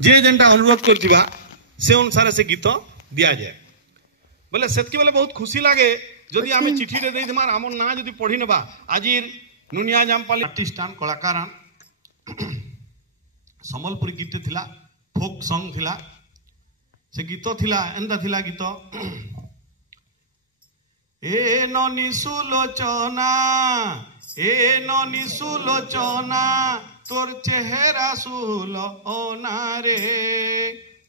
जे जेनटा अनुरोध करथिबा से अनुसार से गीत दिया जाए बोले सेतकी बेले बहुत खुशी लागे जदि आमे चिठी रे देई मार हमर ना जदि पढ़ी नेबा आज नुनिया जामपाली आर्टिस्टान कलाकारान संबलपुरी गीत थिला फोक सॉन्ग थिला से गीत थिला एंदा थिला गीत ए ननी सुलोचना तोर चेहरा सुलोना रे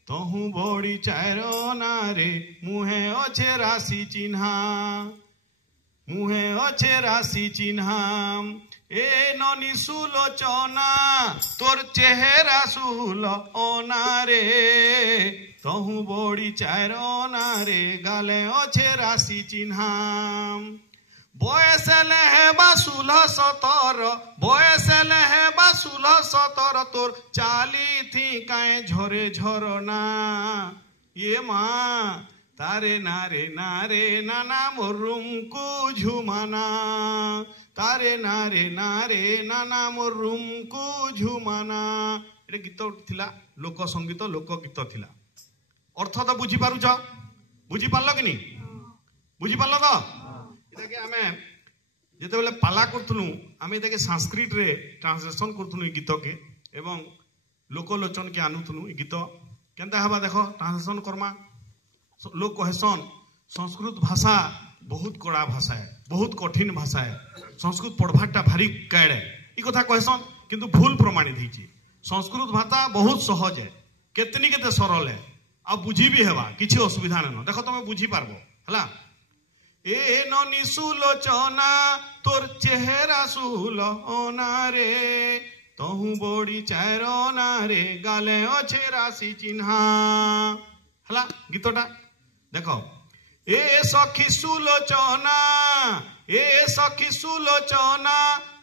तहु बड़ी चारोना रे मुहे अच्छे राशि चिन्हा ए ननी सुलोचना तोर चेहरा सुलोना रे तहु बड़ी चारोना रे गाले अच्छे राशि चिन्हा बयस लेहेबा 16-17 बयस लेहेबा 16-17 तोर चाली थी काए झरे झरना ये माँ तारे नारे नारे नाना मोरुम को झुमाना तारे नारे नारे नाना मोरुम को झुमाना ये गीत थिला लोक संगीत लोक गीत थिला अर्थ तो बुझी पारुछ बुझी पारल कि नहीं बुझी पारल तो इताके आमे जेते बेले पाला करथुनु आमे इताके संस्कृत रे ट्रांसलेशन करथुनु गीत के एवं लोकलोचन के आनुथुनु गीत केनता हबा देखो ट्रांसलेशन करमा लोग कहसन संस्कृत भाषा बहुत कड़ा भाषा है बहुत कठिन भाषा है संस्कृत पढ़वाटा भारी कैड़ है ई कथा कहसन किंतु भूल प्रमाणित होईची संस्कृत भाषा बहुत सहज है केतनी केते सरल है आ बुझी भी हेबा किछि असुविधा न देखो तुम बुझी पारबो हला ए ननी सुलोचना तोर चेहरा सुलोना रे तहु बड़ी चारोना रे गाले अच्छे राशि चिन्हा हला गीतटा देखो ए सखी सुलोचना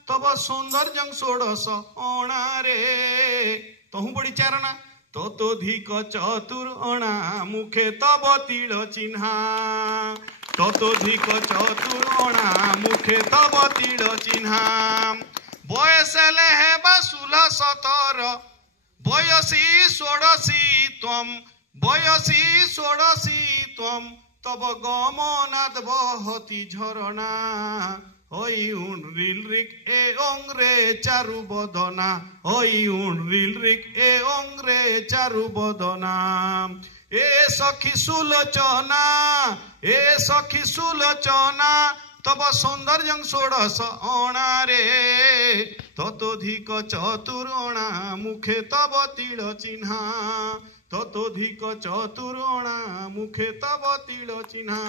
तब सौंदर्यं षोडश अणा रे तहु बड़ी चारोना ततोधिक चतुर्णा मुखे तब तिल चिन्हा ततोधिक चतुर्णा मुखे तब तिल चिन्हा बयस लेहेबा 16-17 बयसी षोडशी त्वम तब गमनाद बहती झरना होई उनरिल रिक ए ओंगरे चारु बदना होई उनरिल रिक ए ओंगरे चारु बदना ए सखी सुलोचना तब सौंदर्यं षोडश अणा रे ततोधिक चतुर्णा मुखे तब तिल चिन्हा ततोधिक चतुर्णा मुखे तब तिल चिन्हा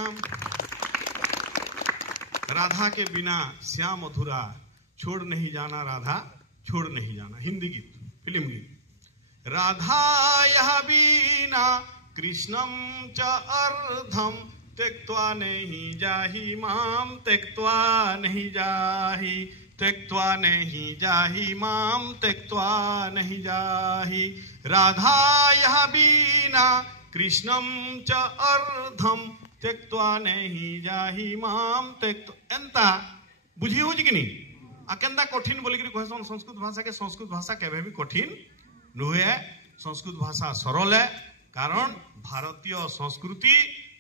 राधा के बिना श्याम मधुरा छोड़ नहीं जाना राधा छोड़ नहीं जाना हिंदी गीत फिल्म गीत राधा यह बिना कृष्णम च अर्धम त्यक्त्वा नहीं जाहि माम त्यक्त्वा नहीं जाहि माम त्यक्त्वा नहीं जाहि राधा यह बिना कृष्णम च अर्धम त्यक्त्वा नहीं जाहि माम त्यक्त एंता बुझी होज कि नहीं आ केंदा कठिन बोली कि कहसन संस्कृत भाषा केबे भी कठिन नुहे संस्कृत भाषा सरल है कारण भारतीय संस्कृति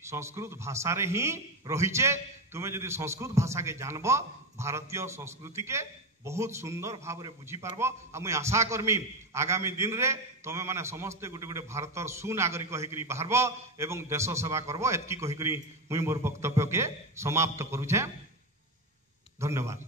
संस्कृत भाषा रे ही रहीचे तुमे जदि संस्कृत भाषा के जानबो भारतीय संस्कृति के बहुत सुंदर भाव रे बुझी पारबो आ मुई आशा करमी आगामी दिन रे तमे माने समस्त गोटे गोटे भारतर सुनागरिक होइकरी बाहरबो एवं देश सेवा करबो एतकी कहिकरी मुई मोर वक्तव्य के समाप्त करूछे धन्यवाद।